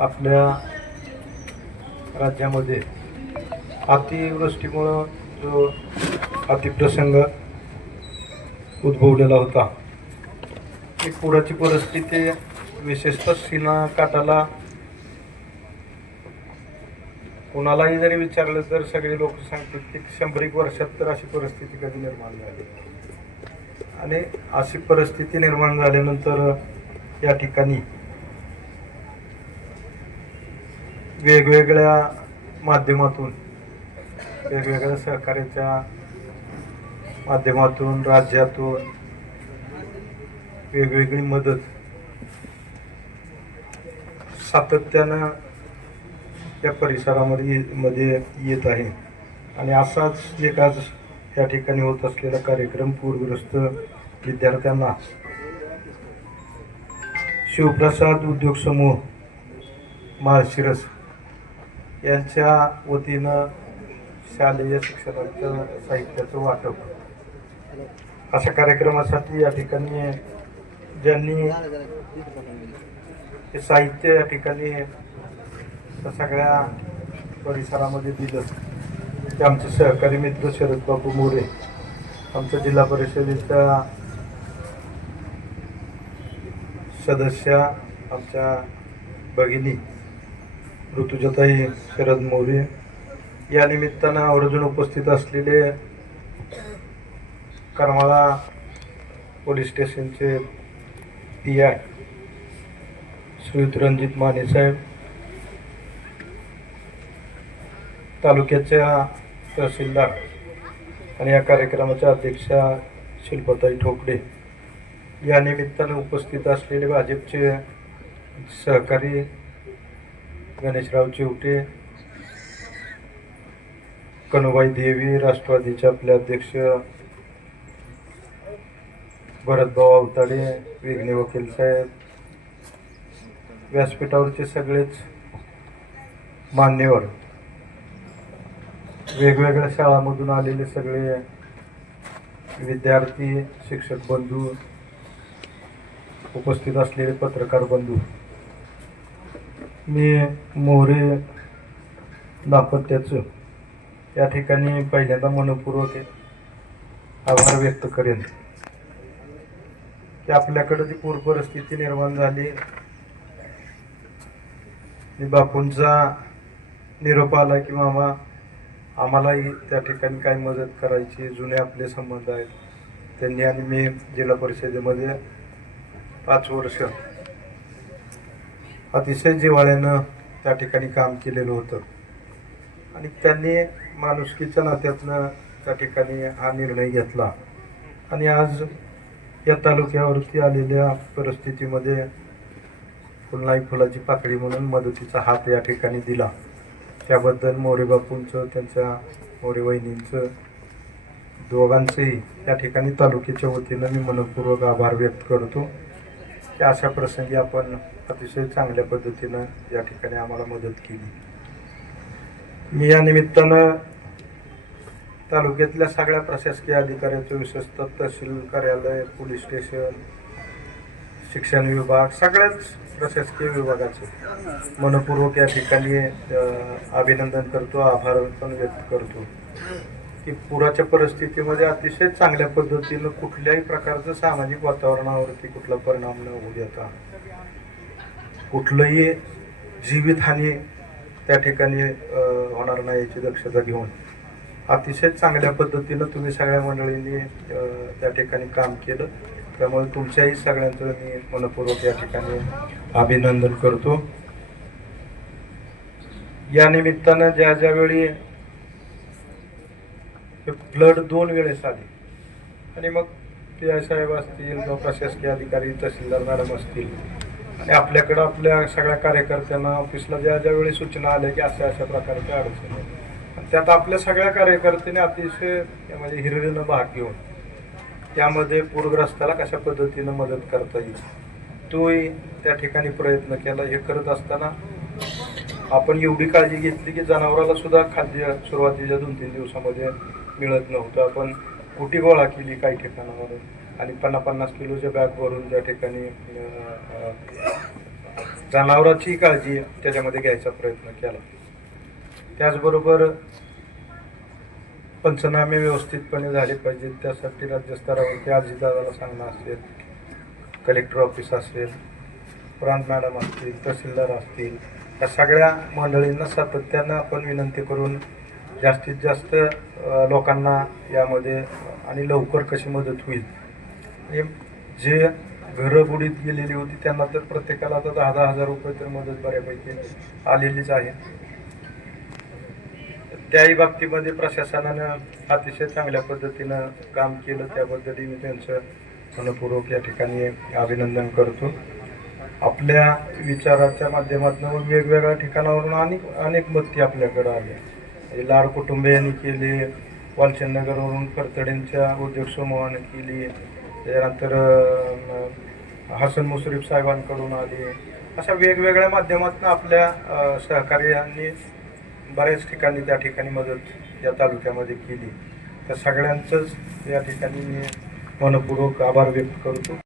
आपल्या राज्यामध्ये अतिवृष्टीमुळं जो अतिप्रसंग उद्भवलेला होता ती पुराची परिस्थिती विशेषतः सीना काठाला कोणालाही जरी विचारलं तर सगळे लोक सांगतात की शंभर एक वर्षात तर अशी परिस्थिती कधी निर्माण झाली आणि अशी परिस्थिती निर्माण झाल्यानंतर या ठिकाणी वेगवेगळ्या माध्यमातून वेगवेगळ्या सहकार्याच्या माध्यमातून राज्यातून वेगवेगळी मदत सातत्यानं या परिसरामध्ये मध्ये येत आहे. आणि असाच एक आज या ठिकाणी होत असलेला कार्यक्रम पूरग्रस्त विद्यार्थ्यांना शिवप्रसाद उद्योग समूह माळशिरस यांच्या वतीनं शालेय शिक्षणाचं साहित्याचं वाटप. अशा कार्यक्रमासाठी या ठिकाणी ज्यांनी हे साहित्य या ठिकाणी त्या सगळ्या परिसरामध्ये दिलं ते आमचे सहकारी मित्र शरद बापू मोरे आमच्या जिल्हा परिषदेच्या सदस्या आमच्या भगिनी ऋतुजताई शरद मोरे या निमित्तानं आवर्जून उपस्थित असलेले करमाळा पोलीस स्टेशनचे पी आय श्रीयुत रणजित मानेसाहेब तालुक्याच्या तहसीलदार आणि या कार्यक्रमाच्या अध्यक्षा शिल्पताई ठोकडे या निमित्तानं उपस्थित असलेले भाजपचे सहकारी गणेशराव चिवटे कनुबाई देवी राष्ट्रवादीचे आपले अध्यक्ष. भरतभाऊ अवताडे विघ्ने वकील साहेब. व्यासपीठावरचे सगळेच मान्यवर. वेगवेगळ्या शाळांमधून आलेले सगळे विद्यार्थी शिक्षक बंधू. उपस्थित असलेले पत्रकार बंधू. मी मोहरे दाम्पत्याचं या ठिकाणी पहिल्यांदा मनपूर्वक आभार व्यक्त करेन. की आपल्याकडं जी पूर परिस्थिती निर्माण झाली मी बापूंचा निरोप आला की मामा आम्हालाही त्या ठिकाणी काय मदत करायची जुने आपले संबंध आहेत त्यांनी आणि मी जिल्हा परिषदेमध्ये पाच वर्ष अतिशय जिव्हाळ्यानं त्या ठिकाणी काम केलेलं होतं. आणि त्यांनी माणुसकीच्या नात्यातनं त्या ठिकाणी हा निर्णय घेतला. आणि आज या तालुक्यावरती आलेल्या परिस्थितीमध्ये फुलनाई फुलाची पाकळी म्हणून मदतीचा हात या ठिकाणी दिला. त्याबद्दल मोरे बापूंचं त्यांच्या मोरे वहिनींचं दोघांचंही या ठिकाणी तालुक्याच्या वतीनं मी मनपूर्वक आभार व्यक्त करतो. की अशा प्रसंगी आपण अतिशय चांगल्या पद्धतीनं या ठिकाणी आम्हाला मदत केली. मी या निमित्तानं तालुक्यातल्या सगळ्या प्रशासकीय अधिकाऱ्यांचं विशेषतः तहसील कार्यालय पोलीस स्टेशन शिक्षण विभाग सगळ्याच प्रशासकीय विभागाचं मनपूर्वक या ठिकाणी अभिनंदन करतो आभार पण व्यक्त करतो की पुराच्या परिस्थितीमध्ये अतिशय चांगल्या पद्धतीनं कुठल्याही प्रकारचं सामाजिक वातावरणावरती कुठला परिणाम न होऊ देता कुठलंही जीवितहानी त्या ठिकाणी होणार नाही याची दक्षता घेऊन. अतिशय चांगल्या पद्धतीनं तुम्ही सगळ्या मंडळींनी त्या ठिकाणी काम केलं. त्यामुळे तुमच्याही सगळ्यांचं मी मनपूर्वक या ठिकाणी अभिनंदन करतो. या निमित्तानं ज्या ज्यावेळी फ्लड दोन वेळेस आले आणि मग पी आय साहेब असतील किंवा प्रशासकीय अधिकारी तहसीलदार मॅडम असतील आणि आपल्याकडं आपल्या सगळ्या कार्यकर्त्यांना ऑफिसला ज्या ज्या वेळी सूचना आल्या की अशा अशा प्रकारच्या अडचणी आहेत. आणि त्यात आपल्या सगळ्या कार्यकर्त्यांनी अतिशय म्हणजे हिरवीनं भाग घेऊन त्यामध्ये पूरग्रस्ताला कशा पद्धतीनं मदत करता येईल तोही त्या ठिकाणी प्रयत्न केला. हे करत असताना आपण एवढी काळजी घेतली की जनावराला सुद्धा खाद्य सुरुवातीच्या दोन तीन दिवसामध्ये मिळत नव्हतं. आपण कुटी गोळा केली काही ठिकाणामध्ये आणि पन्नास पन्नास किलोच्या बॅग भरून त्या ठिकाणी जनावराची काळजी त्याच्यामध्ये घ्यायचा प्रयत्न केला. त्याचबरोबर पंचनामे व्यवस्थितपणे झाले पाहिजेत. त्यासाठी राज्यस्तरावरती अजितदादाला सांगणं असेल कलेक्टर ऑफिस असेल प्रांत मॅडम असतील तहसीलदार असतील या सगळ्या मंडळींना सातत्यानं आपण विनंती करून जास्तीत जास्त लोकांना यामध्ये आणि लवकर कशी मदत होईल जे घरं बुडीत गेलेली होती त्यांना तर प्रत्येकाला आता दहा दहा हजार रुपये तर मदत बऱ्यापैकी आलेलीच आहे. त्याही बाबतीमध्ये प्रशासनानं अतिशय चांगल्या पद्धतीनं काम केलं. त्याबद्दलही मी त्यांचं मनपूर्वक या ठिकाणी अभिनंदन करतो. आपल्या विचाराच्या माध्यमातून वेगवेगळ्या ठिकाणावरून अनेक अनेक मदती आपल्याकडे आल्या. लाड कुटुंबियांनी केली वालचंदनगरवरून करतडेंच्या उद्योग समूहाने केली त्यानंतर हसन मुश्रीफ साहेबांकडून आली. अशा वेगवेगळ्या माध्यमातून आपल्या सहकार्यांनी बऱ्याच ठिकाणी त्या ठिकाणी मदत या तालुक्यामध्ये केली. त्या सगळ्यांचंच या ठिकाणी मी मनपूर्वक आभार व्यक्त करतो.